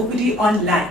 OPD Online.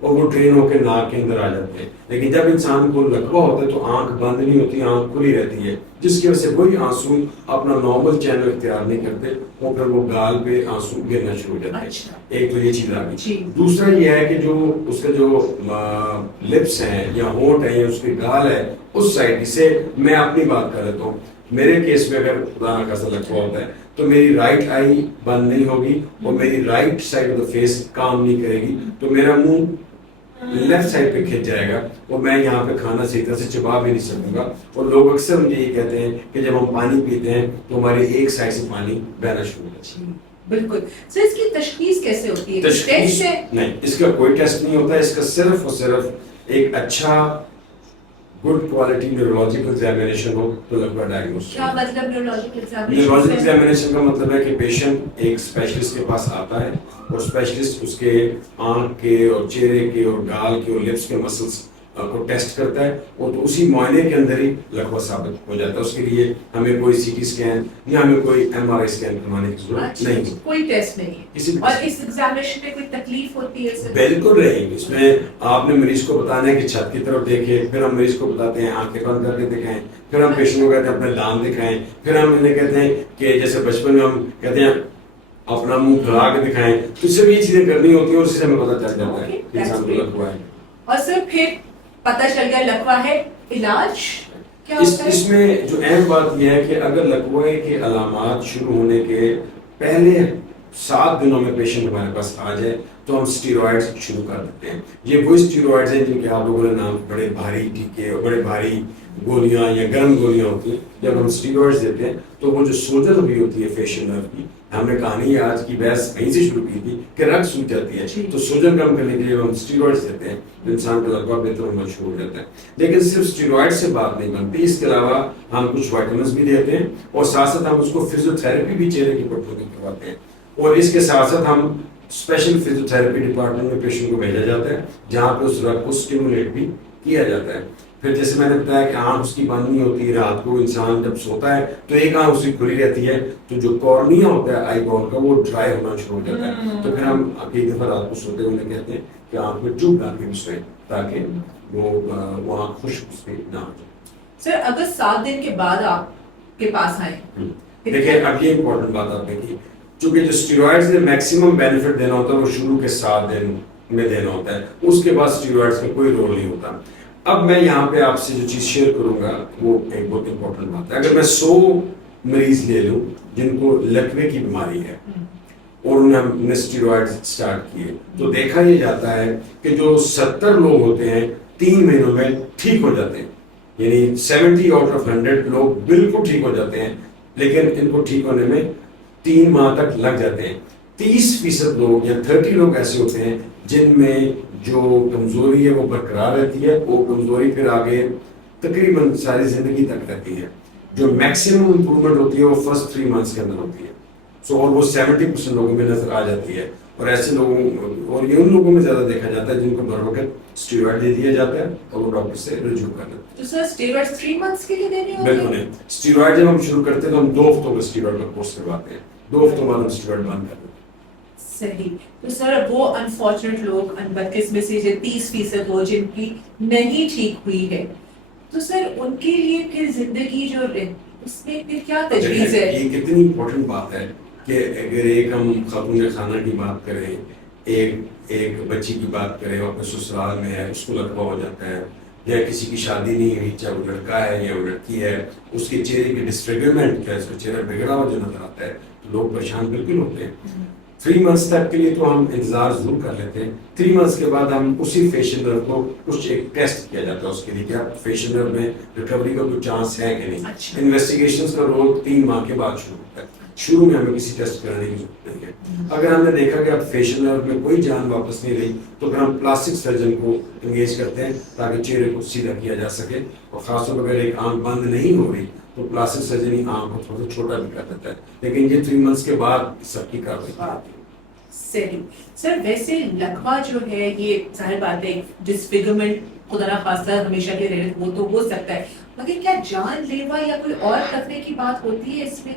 اور وہ drain ہو کے ناک کے اندر آ جاتے ہیں. لیکن جب انسان کو لکوہ ہوتا ہے تو آنکھ بند نہیں ہوتی, آنکھ کھلی رہتی ہے, جس کی وجہ سے وہی آنسو اپنا نارمل چینل اختیار نہیں کرتے, اور پھر وہ گال پہ آنسو گرنا شروع ہو جاتے ہیں. ایک تو یہ چیز آ گئی. دوسرا یہ ہے کہ جو اس کا جو لپس ہیں یا ہونٹ ہیں یا اس کی گال ہے اس سائڈ سے, میں اپنی بات کر لیتا ہوں. میرے کیس میں اگر خدا نہ خاصا لکوہ ہوتا ہے تو میری رائٹ آئی بند نہیں ہوگی اور میری right side of the face کام نہیں کرے گی, تو میرا منہ لیفٹ سائڈ پہ کھنچ جائے گا اور میں یہاں پہ کھانا صحیح طرح سے چبا بھی نہیں سکوں گا. اور لوگ اکثر مجھے یہ کہتے ہیں کہ جب ہم پانی پیتے ہیں تو ہمارے ایک سائڈ سے پانی بہنا شروع ہوتا ہے. بالکل. سر اس کی تشخیص کیسے ہوتی ہے؟ تشخیص نہیں, اس کا کوئی ٹیسٹ نہیں ہوتا ہے. اس کا صرف اور صرف ایک اچھا گڈ کوالٹی نیورولوجیکل ایگزامینیشن ہو تو لکوہ ڈائگنوز. کیا مطلب نیورولوجیکل ایگزامینیشن؟ نیورولوجیکل ایگزامینیشن کا مطلب ہے کہ پیشنٹ ایک اسپیشلسٹ کے پاس آتا ہے اور اسپیشلسٹ اس کے آنکھ کے اور چہرے کے اور گال کے اور لپس کے مسلس کو ٹیسٹ کرتا ہے, اور تو اسی معائنے کے اندر ہی لکوہ ثابت ہو جاتا ہے. اس کے لیے ہمیں کوئی سی ٹی اسکین یا ہمیں کوئی ایم آر آئی اسکین کروانے کی ضرورت نہیں, کوئی ٹیسٹ نہیں. اور اس ایگزامینیشن میں کوئی تکلیف ہوتی ہے؟ بالکل رہے گی. اس میں آپ نے مریض کو بتانا ہے کہ چھت کی طرف دیکھے, پھر ہم مریض کو بتاتے ہیں آنکھیں بند کر کے دکھائیں, پھر ہم پیشنٹ کو کہتے ہیں اپنے دانت دکھائیں, پھر ہم انہیں کہتے ہیں کہ جیسے بچپن میں ہم کہتے ہیں اپنا منہ کھلا کے دکھائیں. تو اس سے بھی یہ چیزیں کرنی ہوتی ہیں اور اس سے ہمیں پتہ چل جاتا ہے کہ انسان کو لکوہ ہے. اور سر پھر پتہ چل گیا لکوہ ہے, علاج کیا ہوتا ہے؟ اس میں جو اہم بات یہ ہے کہ اگر لکوہ کے علامات شروع ہونے کے پہلے 7 دنوں میں پیشنٹ ہمارے پاس آ جائے تو ہم اسٹیرائڈز شروع کر دیتے ہیں. یہ وہی اسٹیرائڈز ہیں جن کے آپ لوگوں نے نام, بڑے بھاری ٹیکے اور بڑے بھاری گولیاں یا گرم گولیاں ہوتی ہیں. جب ہم اسٹیرائڈز دیتے ہیں تو وہ جو سوجن ہوئی ہوتی ہے فیشل نرو کی, ہم نے کہانی آج کی بحث کہیں سے شروع کی تھی کہ رگ سوج جاتی ہے, تو سوجن کم کرنے کے لیے ہم اسٹیرائڈز دیتے ہیں تو انسان کا لکوہ بہتر ہونا شروع ہو جاتا ہے. لیکن صرف اسٹیرائڈ سے بات نہیں بنتی, اس کے علاوہ ہم کچھ وائٹامنس بھی دیتے ہیں اور ساتھ ساتھ ہم اس کو فزیو تھراپی بھی چہرے کی پٹھوں کی کرواتے ہیں. اور اس کے ساتھ ساتھ ہم اسپیشل فزیو تھراپی ڈپارٹمنٹ میں پیشنٹ کو بھیجا جاتا ہے جہاں پہ اس رگ کو اسٹیمولیٹ بھی کیا جاتا ہے. پھر جیسے میں نے بتایا کہ آنکھ اس کی بند نہیں ہوتی, رات کو انسان جب سوتا ہے تو ایک آنکھ اس کی کھلی رہتی ہے, تو جو کارنیا ہوتا ہے آئی بال کا وہ ڈرائی ہونا شروع ہو جاتا ہے. تو پھر ہم کئی دفعہ رات کو سوتے ہوئے کہتے ہیں کہ آنکھ میں ٹیوب ڈال کے بھی سوئیں تاکہ وہ آنکھ خشک اس پہ نہ ہو جائے. سر اگر 7 دن کے بعد آپ کے پاس آئیں, دیکھیں اب یہ امپورٹنٹ بات آپ نے کی, چونکہ جو اسٹیرائڈز نے میکسیمم بینیفٹ دینا ہوتا ہے وہ شروع کے 7 دن میں دینا ہوتا ہے, اس کے بعد اسٹیرائڈز کا کوئی رول نہیں ہوتا. اب میں یہاں پہ آپ سے جو چیز شیئر کروں گا وہ ایک بہت امپورٹنٹ بات ہے. اگر میں 100 مریض لے لوں جن کو لکوے کی بیماری ہے اور انہیں ہم نے اسٹیرائڈ اسٹارٹ کیے, تو دیکھا یہ جاتا ہے کہ جو 70 لوگ ہوتے ہیں 3 مہینوں میں ٹھیک ہو جاتے ہیں. یعنی 70 آؤٹ آف 100 لوگ بالکل ٹھیک ہو جاتے ہیں, لیکن ان کو ٹھیک ہونے میں 3 ماہ تک لگ جاتے ہیں. 30% لوگ یا 30 لوگ ایسے ہوتے ہیں جن میں جو کمزوری ہے وہ برقرار رہتی ہے, وہ کمزوری پھر آگے تقریباً ساری زندگی تک رہتی ہے. جو میکسیمم امپروومنٹ ہوتی ہے وہ فرسٹ 3 منتھس کے اندر ہوتی ہے. اور وہ 70% لوگوں میں نظر آ جاتی ہے. اور ایسے لوگوں, اور یہ ان لوگوں میں زیادہ دیکھا جاتا ہے جن کو بر وقت اسٹیرائڈ دے دیا جاتا ہے اور وہ ڈاکٹر سے رجوع کر لیتے ہیں. تو سر اسٹیرائڈ 3 منتھس کے لیے دینے ہوتے ہیں؟ بالکل نہیں. اسٹیرائڈ جب ہم شروع کرتے ہیں تو ہم 2 ہفتوں کا اسٹیرائڈ کا کورس کرواتے ہیں, 2 ہفتوں بعد ہم اسٹیرائڈ بند کرتے ہیں. صحیح. تو سر وہ انفارچونیٹ لوگ, بدقسمتی سے جو 30% ہو جن کی نہیں ٹھیک ہوئی ہے, تو سر ان کے لیے پھر زندگی جو اس میں پھر کیا تجویز ہے؟ یہ کتنی امپورٹنٹ بات ہے کہ اگر ایک ہم خاتون خانہ کی بات کریں, ایک بچی کی بات کریں اور اپنے سسرال میں ہے, اس کو لکوہ ہو جاتا ہے, یا کسی کی شادی نہیں ہوئی, چاہے وہ لڑکا ہے یا وہ لڑکی ہے, اس کے چہرے کی ڈسفیگرمنٹ کیا, اس کا چہرہ بگڑا ہوا جو نظر آتا ہے, تو لوگ پریشان بالکل ہوتے ہیں. 3 منتھس تک کے لیے تو ہم انتظار ضرور کر لیتے ہیں. 3 منتھس کے بعد ہم اسی فیشل نرو کو کچھ ایک ٹیسٹ کیا جاتا ہے اس کے لیے کہ آپ فیشل نرو میں ریکوری کا کوئی چانس ہے کہ نہیں. انویسٹیگیشنز کا رول 3 ماہ کے بعد شروع ہوتا ہے. شروع میں ہمیں کسی ٹیسٹ کرانے کی ضرورت نہیں ہے. اگر ہم نے دیکھا کہ اب فیشل نرو میں کوئی جان واپس نہیں رہی تو پھر ہم پلاسٹک سرجن کو انگیج کرتے ہیں تاکہ چہرے کو سیدھا کیا جا سکے. اور خاص طور پر اگر ایک آنکھ بند نہیں ہو رہی تو پلاسٹک سرجن ہی آنکھ کو تھوڑا سا چھوٹا بھی کر دیتا ہے. لیکن یہ 3 منتھس کے بعد سب کی کاروائی ہوتی ہے. صحیح. سر ویسے لکوہ جو ہے یہ ظاہر بات ہے ڈسفیگرمنٹ خدا نہ خواستہ ہمیشہ کے رہے وہ تو ہو سکتا ہے, مگر کیا جان لیوا یا کوئی اور خطرے کی بات ہوتی ہے اس میں؟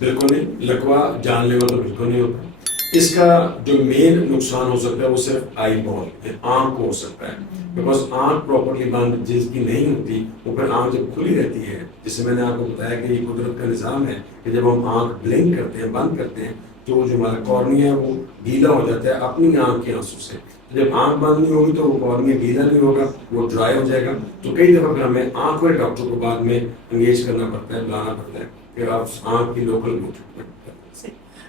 بالکل نہیں. لکوہ جان لیوا تو بالکل نہیں ہوتا. اس کا جو مین نقصان ہو سکتا ہے وہ صرف آئی بال آنکھ کو ہو سکتا ہے, بیکاز آنکھ پراپرلی بند جس کی نہیں ہوتی وہ پھر آنکھ جب کھلی رہتی ہے, جسے میں نے آپ کو بتایا کہ یہ قدرت کا نظام ہے کہ جب ہم آنکھ بلنک کرتے ہیں بند کرتے ہیں تو جو ہمارا کارنیا ہے وہ گیلا ہو جاتا ہے اپنی آنکھ کے آنسو سے. جب آنکھ بند نہیں ہوگی تو وہ کارنیا گیلا نہیں ہوگا, وہ ڈرائی ہو جائے گا. تو کئی دفعہ پھر ہمیں آنکھ والے ڈاکٹر کو بعد میں انگیج کرنا پڑتا ہے, بلانا پڑتا ہے کہ آپ آنکھ کی لوکل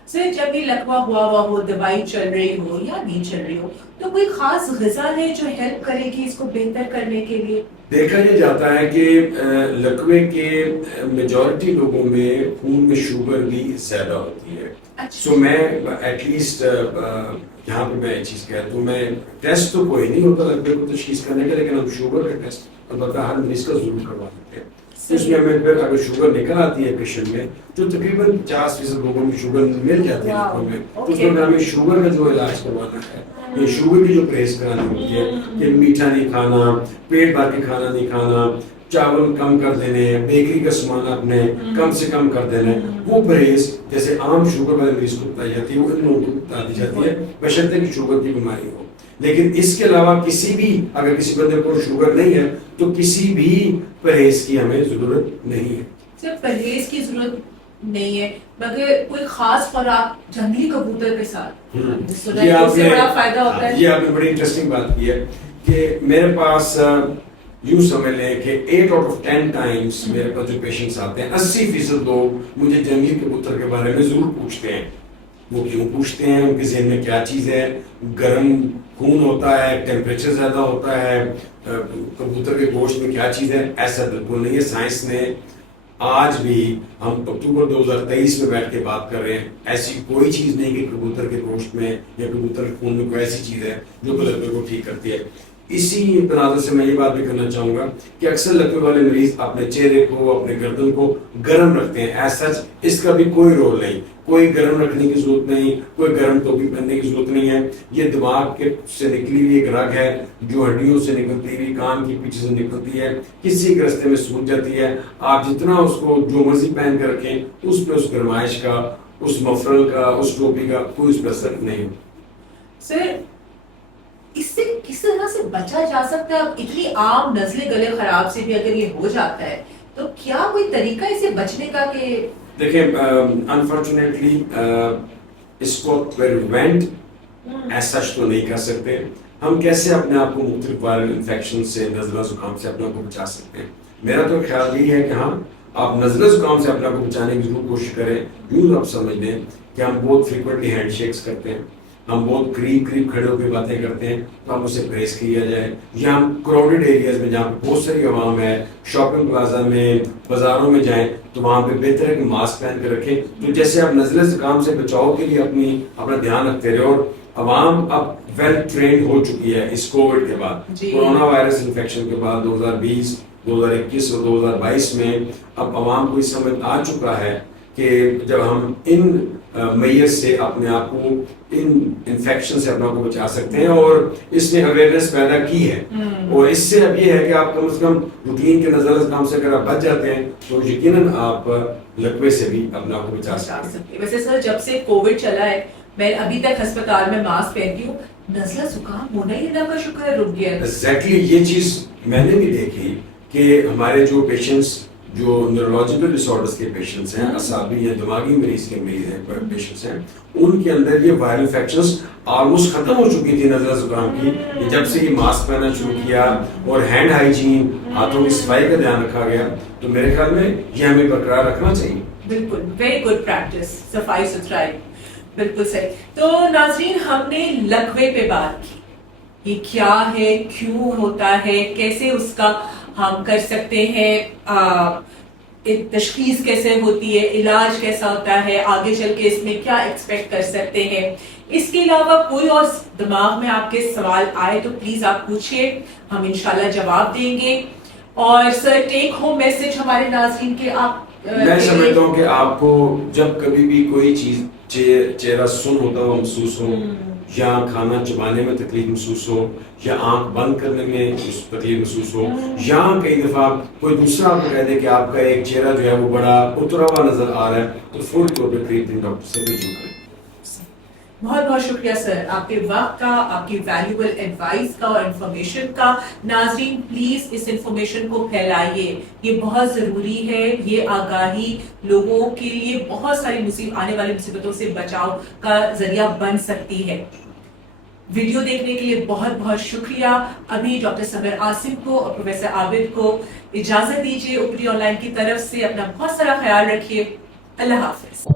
سر جب یہ لکوا ہوا ہو, دوائی چل رہی ہو یا نہیں چل رہی ہو, تو کوئی خاص غذا ہے جو ہیلپ کرے گی اس کو بہتر کرنے کے لیے؟ دیکھا یہ جاتا ہے کہ لکوے کے میجورٹی لوگوں میں خون میں شوگر بھی زیادہ ہوتی ہے. سو میں ایٹ لیسٹ یہاں پہ میں ایک چیز کہتا ہوں, میں ٹیسٹ تو کوئی نہیں ہوتا لکوے کو تشخیص کرنے کا, لیکن ہم شوگر کا ٹیسٹ البتہ ہر مریض کا ضرور کروا دیتے ہیں. اس میں ہمیں پھر اگر شوگر نکل آتی ہے پیشنٹ میں, جو تقریباً 50% لوگوں میں شوگر مل جاتی ہے لکوے میں, تو اس میں ہمیں شوگر کا جو علاج کروانا ہے, یہ شوگر کی جو پرہیز کرانی ہوتی ہے کہ میٹھا نہیں کھانا, پیٹ بھر کے کھانا نہیں کھانا, چاول کم کر دینے ہیں, بیکری کا سامان اپنے کم سے کم کر دینا ہے, وہ پرہیز جیسے عام شوگر والے مریض کو بتائی جاتی ہے وہ ان لوگوں کو بتا دی جاتی ہے بشرطے کہ شوگر کی بیماری ہو. لیکن اس کے علاوہ کسی بھی اگر کسی بندے کو شوگر نہیں ہے تو کسی بھی پرہیز کی ہمیں ضرورت نہیں ہے. صرف پرہیز کی ضرورت نہیں ہے مگر کوئی خاص خوراک جنگلی کبوتر کے ساتھ بڑا فائدہ ہوتا ہے. یہ آپ نے بڑی انٹرسٹنگ بات کی ہے کہ میرے پاس یوں سمجھ لیں کہ 8 out of 10 ٹائمس میرے پاس جو پیشنٹس آتے ہیں 80% لوگ مجھے جنگلی کبوتر کے بارے میں ضرور پوچھتے ہیں. وہ کیوں پوچھتے ہیں, ان کے ذہن میں کیا چیز ہے, گرم خون ہوتا ہے, ٹیمپریچر زیادہ ہوتا ہے, کبوتر کے گوشت میں کیا چیز ہے؟ ایسا بالکل نہیں ہے. سائنس نے آج بھی, ہم اکتوبر 2023 میں بیٹھ کے بات کر رہے ہیں, ایسی کوئی چیز نہیں کہ کبوتر کے گوشت میں یا کبوتر کے خون میں کوئی ایسی چیز ہے جو لکوے کو ٹھیک کرتی ہے. اسی تناظر سے میں یہ بات بھی کرنا چاہوں گا کہ اکثر لکوے والے مریض اپنے چہرے کو, اپنے گردن کو گرم رکھتے ہیں. ایز سچ اس کا بھی کوئی رول نہیں, کوئی گرم رکھنے کی ضرورت نہیں, کوئی گرم ٹوپی پہننے کی ضرورت نہیں ہے. یہ دماغ کے سے نکلی ہوئی ایک رگ ہے جو ہڈیوں سے نکلتی ہوئی کان کی پیچھے سے نکلتی ہے, کسی کے رستے میں سوکھ جاتی ہے. آپ جتنا اس کو جو مرضی پہن کر رکھیں اس پہ اس گرمائش کا, اس مفرل کا, اس ٹوپی کا کوئی اس پہ اثر نہیں. سر اس سے کس طرح سے بچا جا سکتا ہے؟ اتنی عام نزلے گلے خراب سے بھی اگر یہ ہو جاتا ہے تو کیا کوئی طریقہ اسے بچنے کا؟ کہ دیکھیں انفارچونیٹلی اس کو پریونٹ ایسا تو نہیں کر سکتے. ہم کیسے اپنے آپ کو مختلف وائرل انفیکشن سے, نزلہ زکام سے اپنے آپ کو بچا سکتے ہیں؟ میرا تو خیال یہی ہے کہ ہاں آپ نزلہ زکام سے اپنے آپ کو بچانے کی ضرور کوشش کریں. یوں آپ سمجھ لیں کہ ہم بہت فریکوینٹلی ہینڈ شیکس کرتے ہیں, ہم بہت قریب کھڑے ہو کے باتیں کرتے ہیں, تو ہم اسے پریس کیا جائے. یا ہم کراؤڈڈ ایریاز میں جہاں پہ بہت ساری عوام ہے, شاپنگ پلازا میں, بازاروں میں جائیں تو وہاں پہ بہتر ہے کہ ماسک پہن کے رکھیں. تو جیسے آپ نزلہ زکام سے بچاؤ کے لیے اپنا دھیان رکھتے رہے, اور عوام اب ویل ٹرینڈ ہو چکی ہے اس کووڈ کے بعد, کورونا وائرس انفیکشن کے بعد 2020, 2021 اور 2022 میں اب عوام کو اس سمجھ آ چکا ہے کہ جب ہم ان میت سے اپنے آپ کو, ان انفیکشن سے اپنے آپ کو بچا سکتے ہیں, اور اس نے اویئرنیس پیدا کی ہے. اور اس سے اب یہ ہے کہ آپ کم از کم روٹین کے نزلہ زکام سے اگر آپ بچ جاتے ہیں تو یقیناً آپ لکوے سے بھی اپنے آپ کو بچا سکتے ہیں. ویسے سر جب سے کووڈ چلا ہے میں ابھی تک ہسپتال میں ماسک پہنتی ہوں, نزلہ زکام ہونا ہی اللہ کا شکر ہے رک گیا ہے. ایگزیکٹلی یہ چیز میں نے بھی دیکھی کہ ہمارے جو پیشنٹس جو نیورولوجیکل ڈس آرڈرز کے پیشنٹس ہیں, اعصابی یا دماغی مریض کے مریض ہیں, پیشنٹس ہیں, ان کے اندر یہ وائرل انفیکشنز آلموسٹ ختم ہو چکی تھی نزلہ زکام کی. جب سے یہ ماسک پہننا شروع کیا اور ہینڈ ہائیجین, ہاتھوں کی صفائی کا دھیان رکھا گیا, تو میرے خیال میں یہ ہمیں برقرار رکھنا چاہیے. بالکل, ویری گڈ پریکٹس, صفائی ستھرائی, بالکل صحیح. تو ناظرین ہم نے لکوے پہ بات کی, یہ کیا ہے, کیوں ہوتا ہے, کیسے اس کا ہم کر سکتے ہیں, تشخیص کیسے ہوتی ہے, علاج کیسا ہوتا ہے, آگے چل کے اس میں کیا ایکسپیکٹ کر سکتے ہیں. اس کے علاوہ کوئی اور دماغ میں آپ کے سوال آئے تو پلیز آپ پوچھیے, ہم انشاءاللہ جواب دیں گے. اور سر ٹیک ہوم میسج ہمارے ناظرین کے آپ. میں سمجھتا ہوں کہ آپ کو جب کبھی بھی کوئی چیز چہرہ سن ہوتا ہوا محسوس ہو, یا کھانا چبانے میں تکلیف محسوس ہو, یا آنکھ بند کرنے میں تکلیف محسوس ہو, یا کئی دفعہ کوئی دوسرا آپ کو کہہ دے کہ آپ کا ایک چہرہ جو ہے وہ بڑا اترا ہوا نظر آ رہا ہے, تو فوری طور پہ قریب ڈاکٹر سے رجوع کریں. بہت بہت شکریہ سر آپ کے وقت کا، آپ کی ویلیوبل ایڈوائس کا اور انفارمیشن کا. ناظرین پلیز اس انفارمیشن کو پھیلائیے، یہ بہت ضروری ہے. یہ آگاہی لوگوں کے لیے بہت ساری آنے والی مصیبتوں سے بچاؤ کا ذریعہ بن سکتی ہے. ویڈیو دیکھنے کے لیے بہت بہت شکریہ. ابھی ڈاکٹر سمر عاصم کو اور پروفیسر عابد کو اجازت دیجیے. اوپری آن لائن کی طرف سے اپنا بہت سارا خیال رکھیے. اللہ حافظ.